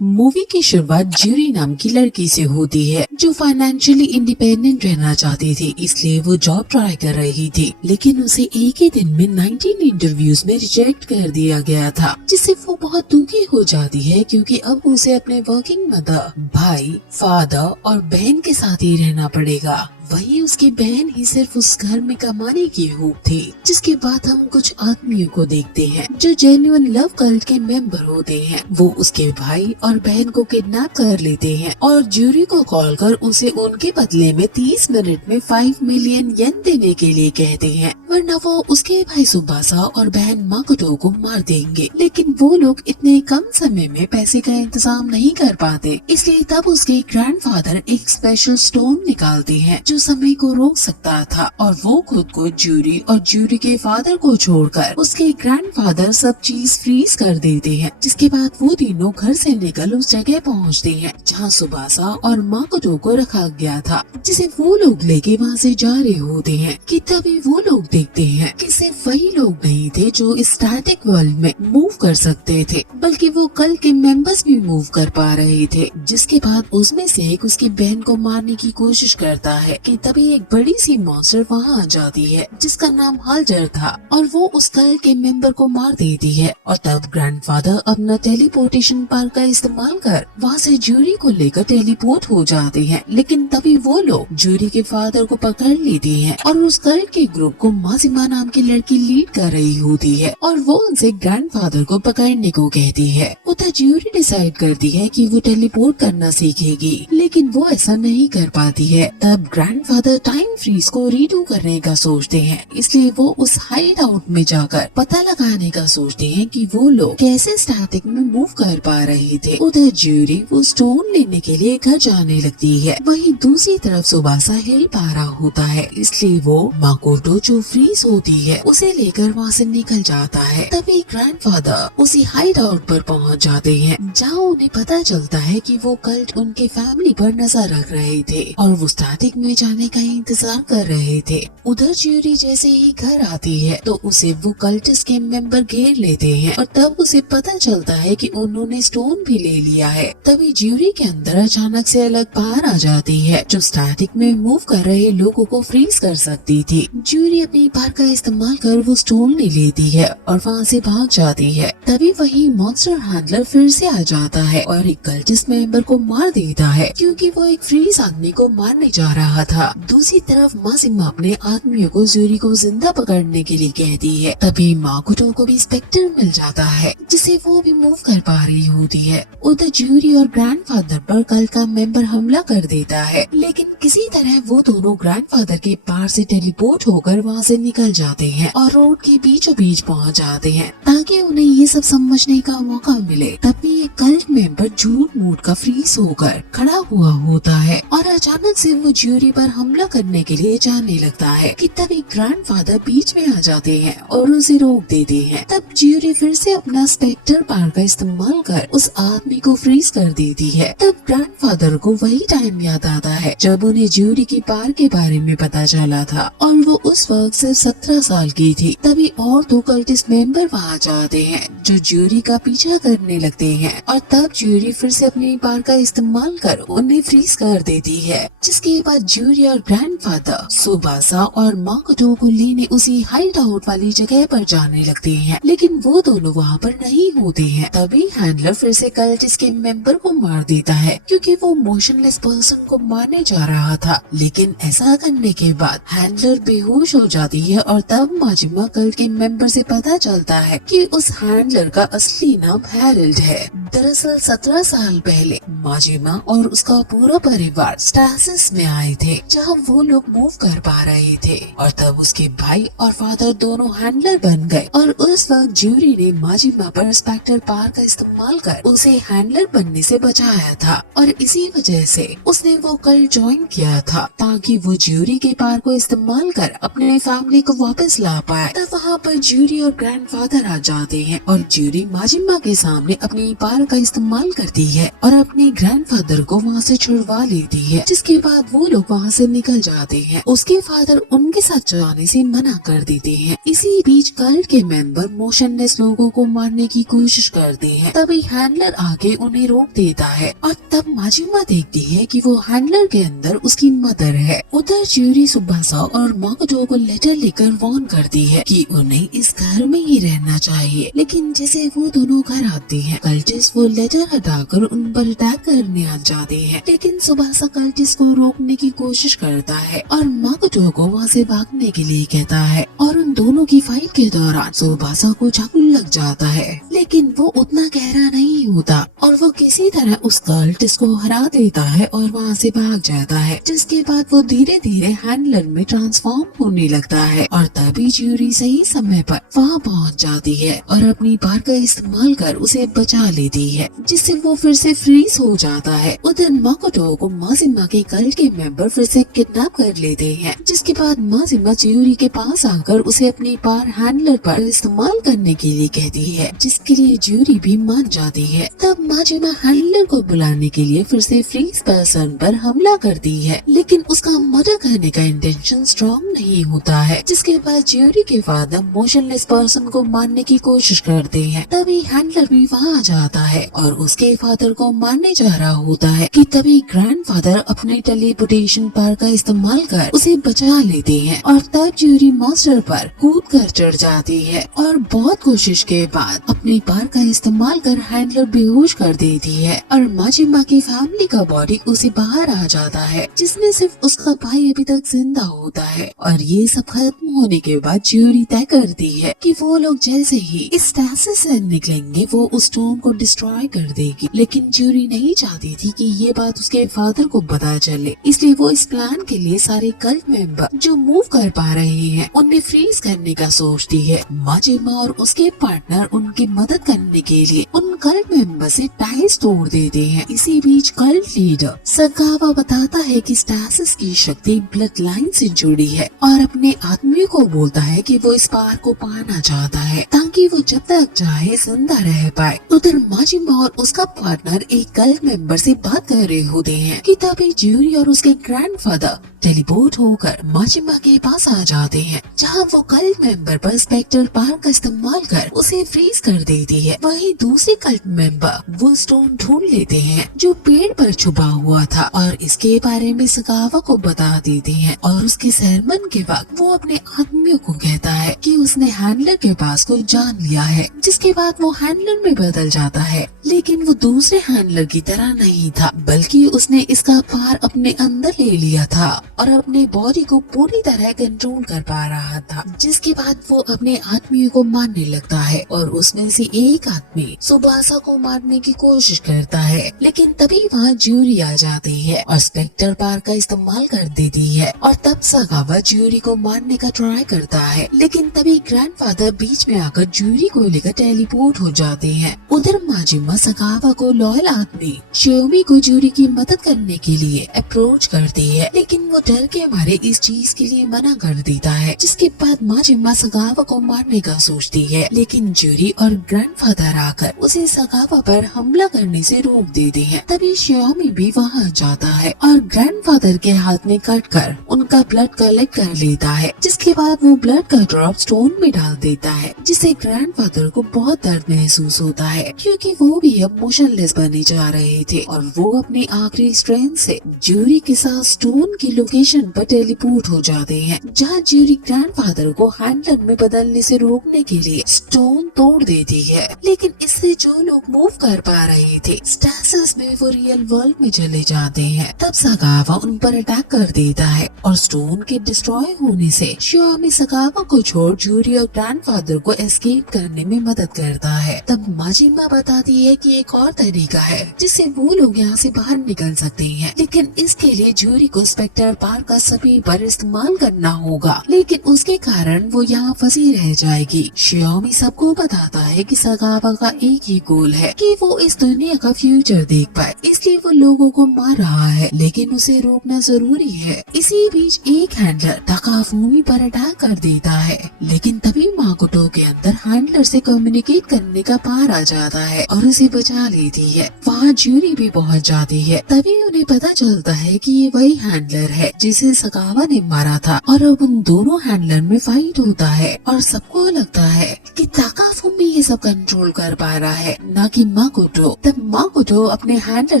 Movie की शुरुआत jury नाम की लड़की से होती है जो फाइनेंशियली इंडिपेंडेंट रहना चाहती थी, इसलिए वो जॉब ट्राई कर रही थी। लेकिन उसे एक ही दिन में 19 इंटरव्यूज में रिजेक्ट कर दिया गया था, जिससे वो बहुत दुखी हो जाती है क्योंकि अब उसे अपने वर्किंग मदर, भाई, फादर और बहन के साथ ही रहना पड़ेगा। वही उसकी बहन ही सिर्फ उस घर में कमाने की होप थी। जिसके बाद हम कुछ आदमियों को देखते हैं जो जेन्युइन लव कल्ट के मेंबर होते हैं। वो उसके भाई और बहन को किडनैप कर लेते हैं और ज्यूरी को कॉल कर उसे उनके बदले में 30 मिनट में 5 मिलियन येन देने के लिए कहते हैं, वरना वो उसके भाई सुबासा और बहन माकोटो को मार देंगे। लेकिन वो लोग इतने कम समय में पैसे का इंतजाम नहीं कर पाते, इसलिए तब उसके ग्रैंडफादर एक स्पेशल स्टोन निकालते हैं जो समय को रोक सकता था, और वो खुद को ज्यूरी और ज्यूरी के फादर को छोड़कर उसके ग्रैंडफादर सब चीज फ्रीज कर देते हैं। जिसके बाद वो तीनों घर से निकल उस जगह पहुंचते हैं जहां सुबासा और माकोटो को रखा गया था, जिसे वो लोग लेके वहां से जा रहे होते हैं कि तभी वो लोग देखते हैं कि सिर्फ वही लोग नहीं थे जो इस स्टैटिक वर्ल्ड में मूव कर सकते थे, बल्कि वो कल के मेंबर्स भी मूव कर पा रहे थे। जिसके बाद उसमें से एक उसकी बहन को मारने की कोशिश करता है कि तभी एक बड़ी सी मॉन्स्टर वहाँ आ जाती है जिसका नाम हालजर था, और वो उस कल के मेंबर को मार देती है। और तब ग्रैंडफादर अपना टेलीपोर्टेशन पावर का इस्तेमाल कर वहाँ से ज्यूरी को लेकर टेलीपोर्ट हो जाते हैं। लेकिन तभी वो लोग ज्यूरी के फादर को पकड़ लेते हैं और उस कल के ग्रुप को माजिमा नाम की लड़की लीड कर रही होती है, और वो उनसे ग्रैंडफादर को पकड़ने को कहती है। उधर ज्यूरी डिसाइड करती है कि वो टेलीपोर्ट करना सीखेगी, लेकिन वो ऐसा नहीं कर पाती है। तब ग्रैंडफादर टाइम फ्रीज को रीडू करने का सोचते हैं, इसलिए वो उस हाइड आउट में जाकर पता लगाने का सोचते हैं कि वो लोग कैसे स्टैटिक में मूव कर पा रहे थे। उधर ज्यूरी वो स्टोन लेने के लिए घर जाने लगती है। वहीं दूसरी तरफ सुबासा हेल्प आ रहा होता है, इसलिए वो माकोटो जो फ्रीज होती है उसे लेकर वहाँ से निकल जाता है। तभी ग्रैंडफादर उसी हाइड आउट पर पहुँच जाते हैं जहाँ उन्हें पता चलता है कि वो कल्ट उनके फैमिली पर नजर रख रहे थे और वो स्टैटिक में जाने का इंतजार कर रहे थे। उधर ज्यूरी जैसे ही घर आती है तो उसे वो कल्टिस्ट के मेंबर घेर लेते हैं, और तब उसे पता चलता है कि उन्होंने स्टोन भी ले लिया है। तभी ज्यूरी के अंदर अचानक से अलग पावर आ जाती है जो स्टैटिक में मूव कर रहे लोगों को फ्रीज कर सकती थी। ज्यूरी अपनी पावर का इस्तेमाल कर वो स्टोन ले लेती है और वहाँ से भाग जाती है। तभी वही मॉन्स्टर हैंडलर फिर से आ जाता है और एक कल्टिस्ट मेंबर को मार देता है क्योंकि वो एक फ्रीज आदमी को मारने जा रहा था। दूसरी तरफ माजिमा अपने आदमियों को ज्यूरी को जिंदा पकड़ने के लिए कहती है। तभी माकोटो को भी स्पेक्टर मिल जाता है जिसे वो भी मूव कर पा रही होती है। उधर ज्यूरी और ग्रैंडफादर पर कल का मेंबर हमला कर देता है, लेकिन किसी तरह वो दोनों ग्रैंडफादर के पार से टेलीपोर्ट होकर वहाँ से निकल जाते हैं और रोड के बीचों बीच पहुँच जाते हैं ताकि उन्हें ये सब समझने का मौका मिले। तभी एक कल्ट मेंबर झूठ मूठ का फ्रीज होकर खड़ा हुआ होता है और अचानक से वो ज्यूरी पर हमला करने के लिए जाने लगता है कि तभी ग्रैंडफादर बीच में आ जाते हैं और उसे रोक देते हैं। तब ज्यूरी फिर से अपना स्पेक्टर पावर का इस्तेमाल कर उस आदमी को फ्रीज कर देती है। तब ग्रैंडफादर को वही टाइम याद आता है जब उन्हें ज्यूरी की पावर के बारे में पता चला था और वो उस वक्त सिर्फ 17 साल की थी। तभी और 2 कल्टिस्ट मेंबर वहाँ जाते हैं जो ज्यूरी का पीछा करने लगते हैं, और तब ज्यूरी फिर से अपनी पावर का इस्तेमाल कर उन्हें फ्रीज कर देती है। जिसके बाद ज्यूरी और ग्रैंडफादर सुबासा और माकोटो को लेने उसी हाइड आउट वाली जगह पर जाने लगते हैं, लेकिन वो दोनों वहाँ पर नहीं होते हैं। तभी हैंडलर फिर से कल्टिस्ट के मेंबर को मार देता है क्योंकि वो मोशनलेस पर्सन को मारने जा रहा था। लेकिन ऐसा करने के बाद हैंडलर बेहोश हो जाती है और तब माजिमा कल्ट के मेंबर से पता चलता है कि उस हैंडलर का असली नाम हैरल्ड है। दरअसल 17 साल पहले माजिमा और उसका पूरा परिवार स्टासिस में आए थे जहां वो लोग मूव कर पा रहे थे, और तब उसके भाई और फादर दोनों हैंडलर बन गए। और उस वक्त ज्यूरी ने माजिमा पर स्पेक्टर पावर का इस्तेमाल कर उसे हैंडलर बनने से बचाया था, और इसी वजह से उसने वो कल ज्वाइन किया था ताकि वो ज्यूरी के पावर को इस्तेमाल कर अपने फैमिली को वापस ला पाए। तब वहाँ पर ज्यूरी और ग्रैंडफादर आ जाते हैं और ज्यूरी माजिमा के सामने अपनी पावर का इस्तेमाल करती है और अपने ग्रैंडफादर को वहाँ से छुड़वा लेती है। जिसके बाद वो लोग वहाँ वहाँ से निकल जाते हैं। उसके फादर उनके साथ जाने से मना कर देते हैं। इसी बीच कल्ट के मेंबर मोशनलेस लोगों को मारने की कोशिश करते हैं। तभी हैंडलर आके उन्हें रोक देता है और तब माजिमा देखती है कि वो हैंडलर के अंदर उसकी मदर है। उधर ज्यूरी सुबासा और माकोटो को लेटर लिखकर वार्न करती है कि उन्हें इस घर में ही रहना चाहिए, लेकिन जैसे वो दोनों घर आते हैं कल्टिस्ट वो लेटर हटाकर उन पर अटैक करने आ जाते हैं। लेकिन सुबासा कल्टिस्ट को रोकने की कोशिश करता है और माकोटो को वहाँ से भागने के लिए कहता है और उन दोनों की फाइट के दौरान सुबासा को चाकू लग जाता है, लेकिन वो उतना गहरा नहीं होता और वो किसी तरह उस कल्टिस्ट को हरा देता है और वहाँ से भाग जाता है। जिसके बाद वो धीरे धीरे हैंडलर में ट्रांसफॉर्म होने लगता है और तभी ज्यूरी सही समय पर वहाँ पहुँच जाती है और अपनी पावर का इस्तेमाल कर उसे बचा लेती है, जिससे वो फिर से फ्रीज हो जाता है। उधर माकोटो को माजिमा के कल्ट के मेंबर फिर से किडनैप कर लेते हैं, जिसके बाद माजिमा ज्यूरी के पास आकर उसे अपनी पावर हैंडलर पर इस्तेमाल करने के लिए कहती है, जिसके लिए ज्यूरी भी मान जाती है। तब माजिमा हैंडलर को बुलाने के लिए फिर से फ्रीज पर्सन पर हमला करती है, लेकिन उसका मर्डर करने का इंटेंशन स्ट्रॉन्ग नहीं होता है। जिसके बाद ज्यूरी के फादर मोशनलेस पर्सन को मारने की कोशिश करते हैं। तभी हैंडलर भी वहाँ आ जाता है और उसके फादर को मारने जा रहा होता है कि तभी ग्रैंडफादर अपने टेलीपोर्टेशन पावर का इस्तेमाल कर उसे बचा लेते हैं और तब ज्यूरी मॉन्स्टर पर कूद कर चढ़ जाती है और बहुत कोशिश के बाद अपनी पावर का इस्तेमाल कर हैंडलर बेहोश कर देती है और माजिमा की फैमिली का बॉडी उसे बाहर आ जाता है, जिसमें सिर्फ उसका भाई अभी तक जिंदा होता है। और ये सब खत्म होने के बाद ज्यूरी तय करती है कि वो लोग जैसे ही इस स्टेसिस से निकलेंगे वो उस स्टोन को डिस्ट्रॉय कर देगी, लेकिन ज्यूरी नहीं चाहती थी कि ये बात उसके फादर को पता चले, इसलिए वो इस प्लान के लिए सारे कल्ट मेंबर जो मूव कर पा रहे हैं उन्हें फ्रीज करने का सोचती है। माजिमा और उसके पार्टनर उनकी मदद करने के लिए उन कल्ट मेंबर से टाइज तोड़ देते हैं। इसी बीच कल्ट लीडर सकावा बताता है कि स्टेसिस की शक्ति ब्लड लाइन से जुड़ी है और अपने आदमियों को बोलता है कि वो इस पार को पाना चाहता है ताकि वो जब तक चाहे जिंदा रह पाए। उधर माजिमा और उसका पार्टनर एक कल्ट मेंबर से बात कर रहे होते हैं कि तभी ज्यूरी और उसके ग्रैंडफादर टेलीपोर्ट होकर माजिमा के पास आ जाते हैं, जहां वो कल्ट मेंबर पर स्पेक्टर पावर का इस्तेमाल कर उसे फ्रीज कर देती है। वहीं दूसरे कल्ट मेंबर वो स्टोन ढूंढ लेते हैं जो पेड़ पर छुपा हुआ था और इसके बारे में सकावा को बता देते हैं और उसके सरमन के वक्त वो अपने आदमियों को कहता है कि उसने हैंडलर के पास को जान लिया है। जिसके बाद वो हैंडलर में बदल जाता है, लेकिन वो दूसरे हैंडलर की तरह नहीं था, बल्कि उसने इसका पावर अपने अंदर ले लिया था और अपने बॉडी को पूरी तरह कंट्रोल कर पा रहा था। जिसके बाद वो अपने आदमियों को मारने लगता है और उसमें से एक आदमी सुबासा को मारने की कोशिश करता है, लेकिन तभी वहाँ ज्यूरी आ जाती है और स्पेक्टर पावर का इस्तेमाल कर देती है और तब सकावा ज्यूरी को मारने का ट्राई करता है, लेकिन तभी ग्रैंडफादर बीच में आकर ज्यूरी को लेकर टेलीपोर्ट हो जाते हैं। उधर माजिमा सकावा को लॉयल आदमी शियोमी को ज्यूरी की मदद करने के लिए अप्रोच करती है, लेकिन वो डर के मारे इस चीज के लिए मना कर देता है। जिसके बाद माजिमा सकावा को मारने का सोचती है, लेकिन ज्यूरी और ग्रैंडफादर आकर उसे सकावा पर हमला करने से रोक देते हैं। तभी शियोमी भी वहाँ जाता है और ग्रैंडफादर के हाथ में कट कर उनका ब्लड कलेक्ट कर लेता है। जिसके बाद वो ब्लड का ड्रॉप स्टोन में डाल देता है, जिससे ग्रैंडफादर को बहुत दर्द महसूस होता है क्योंकि वो भी अब मोशनलेस बनने जा रहे थे और वो अपने आखिरी स्ट्रेंथ से ज्यूरी के साथ स्टोन की लोकेशन पर टेलीपोर्ट हो जाते हैं, जहाँ ज्यूरी ग्रैंडफादर को हैंडलर में बदलने से रोकने के लिए स्टोन तोड़ देती है। लेकिन इससे जो लोग मूव कर पा रहे थे स्टेसिस में वो रियल वर्ल्ड में चले जाते हैं। तब सकावा उन पर अटैक कर देता है और स्टोन के डिस्ट्रॉय होने से शियोमी सकावा को छोड़ ज्यूरी और ग्रैंडफादर को एस्केप करने में मदद करता है। तब माजिमा बताती है कि एक और तरीका है जिससे वो लोग यहाँ से बाहर निकल सकते हैं, लेकिन इसके लिए ज्यूरी को स्पेक्टर पावर का सभी पर इस्तेमाल करना होगा, लेकिन उसके कारण वो यहाँ फंसी रह जाएगी। शियोमी सबको बताता है कि सकावा का एक ही गोल है कि वो इस दुनिया का फ्यूचर देख पाए, इसलिए वो लोगों को मार रहा है, लेकिन उसे रोकना जरूरी है। इसी बीच एक हैंडलर ताकाफुमी पर अटैक कर देता है, लेकिन तभी माकोटो के अंदर हैंडलर से कम्युनिकेट करने का पावर आ जाता है और उसे बचा लेती है। वहाँ ज्यूरी भी पहुँच जाती है। तभी उन्हें पता चलता है कि ये वही हैंडलर है जिसे सगावा ने मारा था और अब उन दोनों हैंडलर में फाइट होता है और सबको लगता है कि ताकाफुमी ये सब कंट्रोल कर पा रहा है, न कि माकोटो। तब माकोटो अपने हैंडलर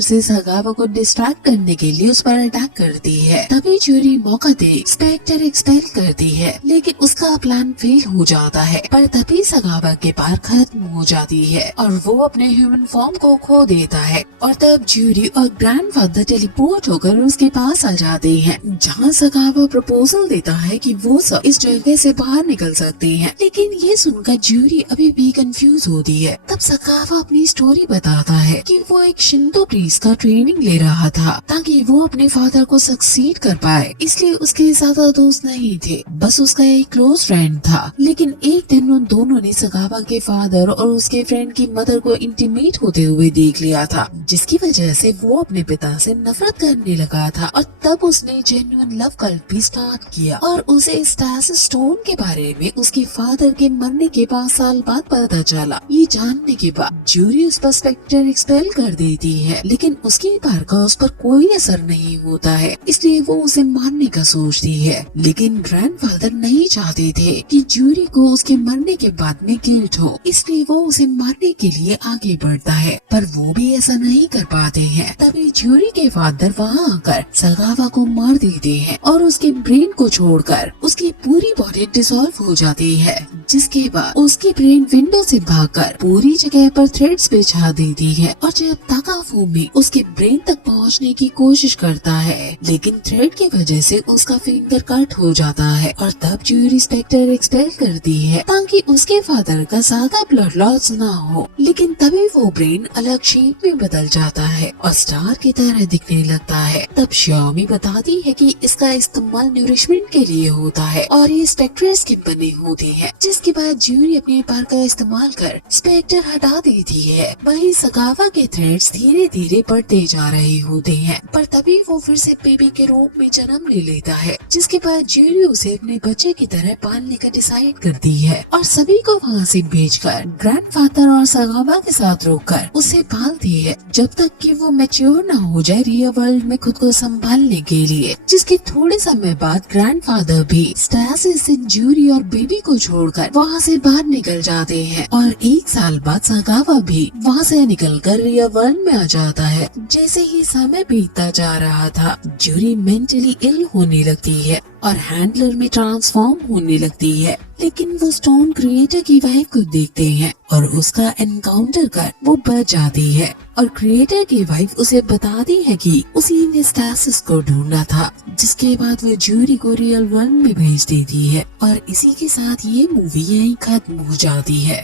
से सगावा को डिस्ट्रैक्ट करने के लिए उस पर अटैक करती है। तभी ज्यूरी मौका दे स्पेक्टर एक्सपेल करती है, लेकिन उसका प्लान फेल हो जाता है। पर तभी सगावा के पार खत्म हो जाती है और वो अपने ह्यूमन फॉर्म को खो देता है। और तब ज्यूरी और ग्रैंडफादर टेलीपोर्ट होकर उसके पास आ जाते हैं, जहाँ सगावा प्रपोजल देता है कि वो सब इस जगह से बाहर निकल सकते हैं। लेकिन ये सुनकर ज्यूरी अभी भी कंफ्यूज होती है। तब सगावा अपनी स्टोरी बताता है कि वो एक शिंतो प्रीस्ट का ट्रेनिंग ले रहा था ताकि वो अपने फादर को सक्सीड कर पाए, इसलिए उसके ज्यादा दोस्त नहीं थे, बस उसका एक क्लोज फ्रेंड था। लेकिन एक दिन उन दोनों ने सगावा के फादर और उसके फ्रेंड की मदर को इंटीमेट होते हुए देख लिया था, जिसकी वजह से वो अपने पिता से नफरत करने लगा था। और तब उसने जेन्युइन लव कल्ट भी स्टार्ट किया और उसे स्टासिस स्टोन के बारे में उसके फादर के मरने के 5 साल बाद पता चला। ये जानने के बाद ज्यूरी उस पर स्पेक्टर एक्सपेल कर देती है, लेकिन उसकी पार का उस पर कोई असर नहीं होता है, इसलिए वो उसे मारने का सोचती है। लेकिन ग्रैंडफादर नहीं चाहते थे कि ज्यूरी को उसके मरने के बाद में गिल्ट हो, इसलिए वो उसे मारने के लिए आगे बढ़ता है, पर वो भी ऐसा नहीं कर पाते हैं। तभी ज्यूरी के फादर वहाँ आकर सगावा को मार देते हैं और उसके ब्रेन को छोड़कर उसकी पूरी बॉडी डिसॉल्व हो जाती है, जिसके बाद उसकी ब्रेन विंडो से भागकर पूरी जगह पर थ्रेड्स बिछा देती है। और जब ताकाफुमी उसके ब्रेन तक पहुंचने की कोशिश करता है, लेकिन थ्रेड की वजह से उसका फिंगर कट हो जाता है और तब ज्यूरी स्पेक्टर एक्सपेल करती है ताकि उसके फादर का ज्यादा ब्लड लॉस ना हो। लेकिन तभी वो ब्रेन अलग शेप में बदल जाता है और स्टार की तरह दिखने लगता है। तब श्यामी बताती है कि इसका इस्तेमाल न्यूरिशमेंट के लिए होता है और ये स्पेक्ट्रस के बने होते हैं, जिसके बाद ज्यूरी अपने पार का इस्तेमाल कर स्पेक्टर हटा देती है। वही सगावा के थ्रेड्स धीरे धीरे बढ़ते जा रहे होते हैं, पर तभी वो फिर से बेबी के रूप में जन्म ले लेता है, जिसके बाद ज्यूरी उसे अपने बच्चे की तरह पालने का डिसाइड करती है और सभी को वहाँ से भेजकर ग्रैंडफादर और सगावा के साथ रोककर उसे पालती है, जब तक कि वो मैच्योर ना हो जाए रियल वर्ल्ड में खुद को संभालने के लिए। जिसके थोड़े समय बाद ग्रैंडफादर भी स्टासिस से ज्यूरी और बेबी को छोड़कर वहाँ से बाहर निकल जाते हैं और 1 साल बाद सगावा भी वहाँ से निकलकर रियल वर्ल्ड में आ जाता है। जैसे ही समय बीतता जा रहा था, ज्यूरी मेंटली इल होने लगती है और हैंडलर में ट्रांसफॉर्म होने लगती है। लेकिन वो स्टोन क्रिएटर की वाइफ को देखते हैं और उसका एनकाउंटर कर वो बच जाती है और क्रिएटर की वाइफ उसे बताती है कि उसी ने स्टासिस को ढूंढा था, जिसके बाद वो ज्यूरी को रियल वर्ल्ड में भेज देती है। और इसी के साथ ये मूवी यहीं खत्म हो जाती है।